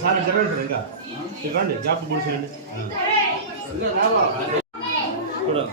Sir జరగండి sir ఇంకా ఇక్కడ రండి గ్యాప్ పొడిచేయండి చూడండి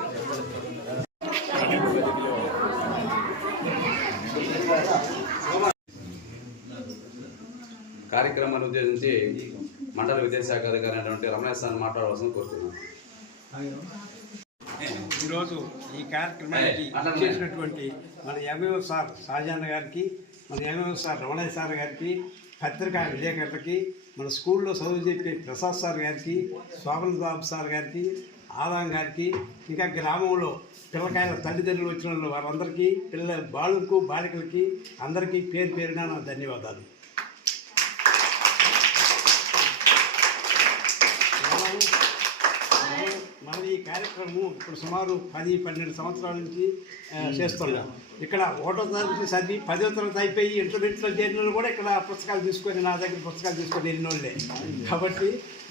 కార్యక్రమాన్ని ఉద్దేశించి మండల విద్యాశాఖ అధికారి అయినటువంటి సార్ మాట్లాడవలసిన కోరుతున్నాను. ఈరోజు ఈ కార్యక్రమానికి చేసినటువంటి మన ఎంఏఓ సార్ షాజాన్ గారికి మన ఎంఏఓ సార్ రమణయ్య సార్ గారికి పత్రికా విలేకరులకి మన స్కూల్లో చదువు చెప్పే ప్రసాద్ సార్ గారికి శోభన్ బాబు సార్ గారికి ఆదాం గారికి ఇంకా గ్రామంలో పిల్లకాయల తల్లిదండ్రులు వచ్చిన వాళ్ళు వారందరికీ పిల్ల బాలుకు బాలికలకి అందరికీ పేరు పేరున ధన్యవాదాలు. మనం ఈ కార్యక్రమం ఇప్పుడు సుమారు పది పన్నెండు సంవత్సరాల నుంచి చేస్తున్నాం. ఇక్కడ ఒకటో తరగతి చదివి పదో తరగతి అయిపోయి ఇంటర్మీడియట్లో చేరిన వాళ్ళు కూడా ఇక్కడ పుస్తకాలు తీసుకొని నా దగ్గర పుస్తకాలు తీసుకొని వెళ్ళిన వాళ్ళే. కాబట్టి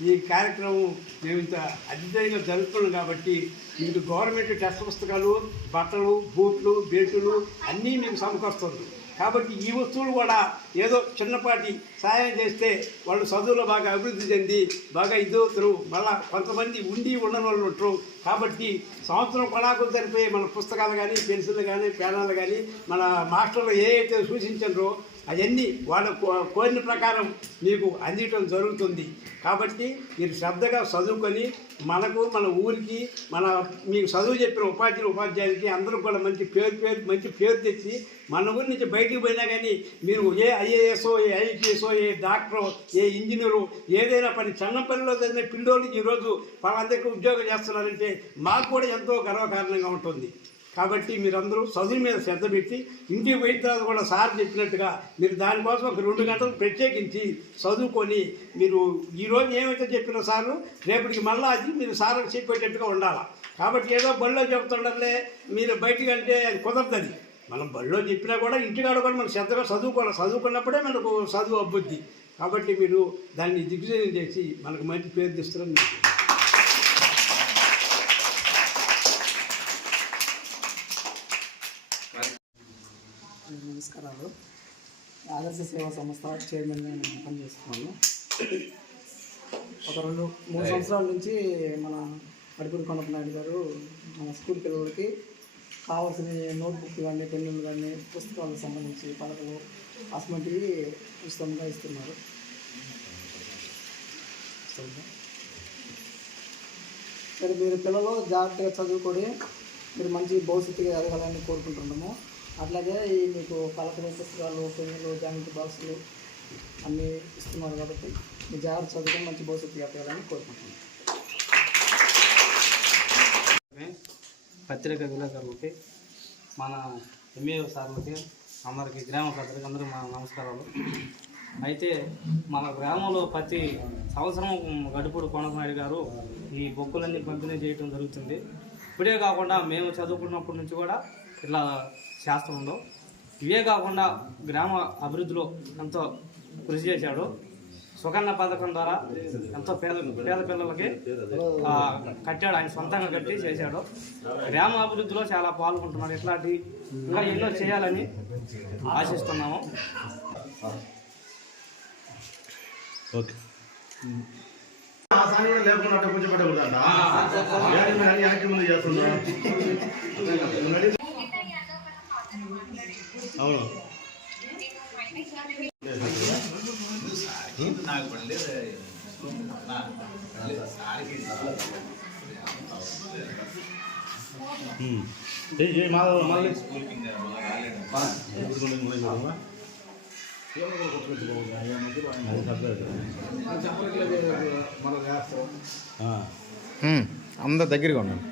ఈ కార్యక్రమం మేము ఇంత అద్భుతంగా జరుపుతున్నాం కాబట్టి మీకు గవర్నమెంట్ టెక్స్ట్ పుస్తకాలు బట్టలు బూట్లు బెల్టులు అన్నీ మీకు సమకూరుస్తుంది కాబట్టి ఈ వస్తువులు కూడా ఏదో చిన్నపాటి సాయం చేస్తే వాళ్ళు చదువులో బాగా అభివృద్ధి చెంది బాగా ఇదవుతారు. మళ్ళా కొంతమంది ఉండి ఉండని వాళ్ళు ఉంటారు కాబట్టి సంవత్సరం కొడాకులు సరిపోయే మన పుస్తకాలు కానీ పెన్సిల్ కానీ పేనాలు కానీ మన మాస్టర్లు ఏ అయితే సూచించారో అవన్నీ వాళ్ళ కో- కోరిన ప్రకారం మీకు అందించడం జరుగుతుంది. కాబట్టి మీరు శ్రద్ధగా చదువుకొని మనకు మన ఊరికి మన మీకు చదువు చెప్పిన ఉపాధ్యాయులు ఉపాధ్యాయులకి అందరూ కూడా మంచి పేరు పేరు మంచి పేరు తెచ్చి మన ఊరి నుంచి బయటికి పోయినా కానీ మీరు ఏ ఐఏఎస్ఓ ఏ ఐపీఎస్ఓ ఏ డాక్టరో ఏ ఇంజనీరు ఏదైనా పని చిన్నపల్లిలో చదివిన పిల్లోళ్ళు ఈరోజు వాళ్ళందరికీ ఉద్యోగం చేస్తున్నారంటే మాకు కూడా ఎంతో గర్వకారణంగా ఉంటుంది. కాబట్టి మీరందరూ చదువు మీద శ్రద్ధ పెట్టి ఇంటికి పోయిన తర్వాత కూడా సార్ చెప్పినట్టుగా మీరు దానికోసం ఒక రెండు గంటలు ప్రత్యేకించి చదువుకొని మీరు ఈరోజు ఏమైతే చెప్పిన సార్లు రేపటికి మళ్ళీ అది మీరు సార్కి చెప్పేటట్టుగా ఉండాలి. కాబట్టి ఏదో బడిలో చెప్తుండలే మీరు బయటికి అంటే అది కుదరదు మనం బడిలో చెప్పినా కూడా ఇంటికాడ కూడా మనం శ్రద్ధగా చదువుకోవాలి. చదువుకున్నప్పుడే మనకు చదువు అబ్బుద్ది. కాబట్టి మీరు దాన్ని దిగ్విజయం చేసి మనకు మంచి పేరు తెస్తారని నమస్కారాలు. ఆదర్శ సేవా సంస్థ చైర్మన్గా నేను పనిచేస్తున్నాను. ఒక రెండు మూడు సంవత్సరాల నుంచి మన అడుగుడు కొనప్ప నాయుడు గారు మన స్కూల్ పిల్లలకి కావాల్సిన నోట్బుక్ కానీ పెన్నులు కానీ పుస్తకాలకు సంబంధించి పలకలు అటువంటివి ఉచితంగా ఇస్తున్నారు. సరే మీరు పిల్లలు జాగ్రత్తగా చదువుకొని మీరు మంచి భవిష్యత్తుగా ఎదగాలని కోరుకుంటున్నాము. అట్లాగే ఈ మీకు పలకలు పుస్తకాలు పెన్నులు జామెంట్రీ బాక్సులు అన్నీ ఇస్తున్నారు కాబట్టి మీ జాగ్రత్త చదువుకొని మంచి భవిష్యత్తు చెప్పాలని కోరుకుంటున్నాను. పత్రిక విలేకరులకి మన ఎంఏఓ సార్లకి అందరికి గ్రామ పత్రిక అందరూ మా నమస్కారాలు. అయితే మన గ్రామంలో ప్రతి సంవత్సరం గడుపుడు కొనసాగి గారు ఈ బొక్కులన్నీ పంపిణీ చేయడం జరుగుతుంది. ఇప్పుడే కాకుండా మేము చదువుకున్నప్పటి నుంచి కూడా ఇట్లా శాస్త్రంలో ఇవే కాకుండా గ్రామ అభివృద్ధిలో ఎంతో కృషి చేశాడు. సుకన్య పథకం ద్వారా ఎంతో పేద పేద పిల్లలకి ఆ, కట్టాడు. ఆయన సొంతంగా కట్టి చేశాడు. గ్రామ అభివృద్ధిలో చాలా పాల్గొంటున్నాడు. ఇట్లాంటి ఇంకా ఎన్నో చేయాలని ఆశిస్తున్నాము. ఓకే. లేకుండా అవును ఉమ్. ఏయ్, ఏయ్, మాధవ్, మళ్ళీ. అది సపరేట్. ఆ. అందరు దగ్గరగా ఉండండి